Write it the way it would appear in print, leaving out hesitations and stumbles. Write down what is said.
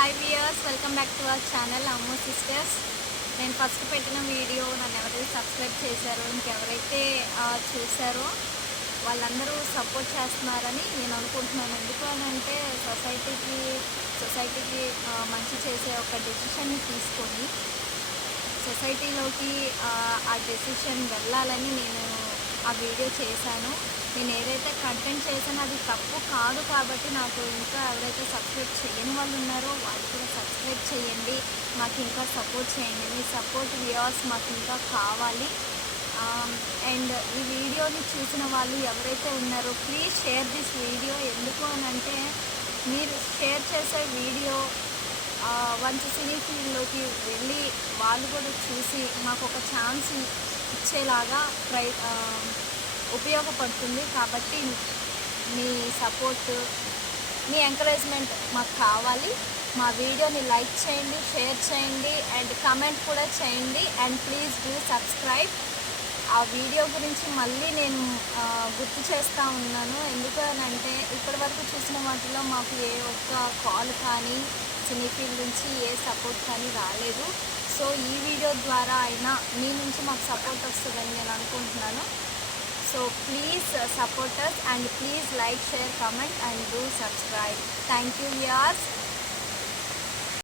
Hi viewers, welcome back to our channel Ammu sisters. నేను first పెట్టిన video నన్ను ఎవరైతే సబ్స్క్రైబ్ చేశారో, ఇంకెవరైతే చూశారో వాళ్ళందరూ సపోర్ట్ చేస్తున్నారని నేను అనుకుంటున్నాను. ఎందుకు అని అంటే సొసైటీకి మంచి చేసే ఒక డెసిషన్ని తీసుకొని సొసైటీలోకి ఆ డెసిషన్ వెళ్ళాలని నేను ఆ వీడియో చేశాను. నేను ఏదైతే కంటెంట్ చేశానో అది తప్పు కాదు కాబట్టి నాకు ఇంకా ఎవరైతే సబ్స్క్రైబ్ చేయని వాళ్ళు ఉన్నారో వాళ్ళు కూడా సబ్స్క్రైబ్ చేయండి, మాకు ఇంకా సపోర్ట్ చేయండి. మీ సపోర్ట్ వ్యూవర్స్ మాకు ఇంకా కావాలి. అండ్ ఈ వీడియోని చూసిన వాళ్ళు ఎవరైతే ఉన్నారో ప్లీజ్ షేర్ దిస్ వీడియో. ఎందుకు అని అంటే మీరు షేర్ చేసే వీడియో వన్స్ సినీ ఫీల్డ్లోకి వెళ్ళి వాళ్ళు కూడా చూసి మాకు ఒక ఛాన్స్ ఇచ్చేలాగా ఉపయోగపడుతుంది. కాబట్టి మీ సపోర్ట్, మీ ఎంకరేజ్మెంట్ మాకు కావాలి. మా వీడియోని లైక్ చేయండి, షేర్ చేయండి అండ్ కామెంట్ కూడా చేయండి. And please do subscribe. ఆ వీడియో గురించి మళ్ళీ నేను గుర్తు చేస్తూ ఉన్నాను. ఎందుకు అని అంటే ఇప్పటి వరకు చూసిన వాటిలో మాకు ఏ ఒక్క కాల్ కానీ సినీ ఫీల్డ్ నుంచి ఏ సపోర్ట్ కానీ రాలేదు. సో ఈ వీడియో ద్వారా అయినా మీ నుంచి మాకు సపోర్ట్ వస్తుందని నేను అనుకుంటున్నాను. So please support us and please like, share, comment and do subscribe. Thank you viewers.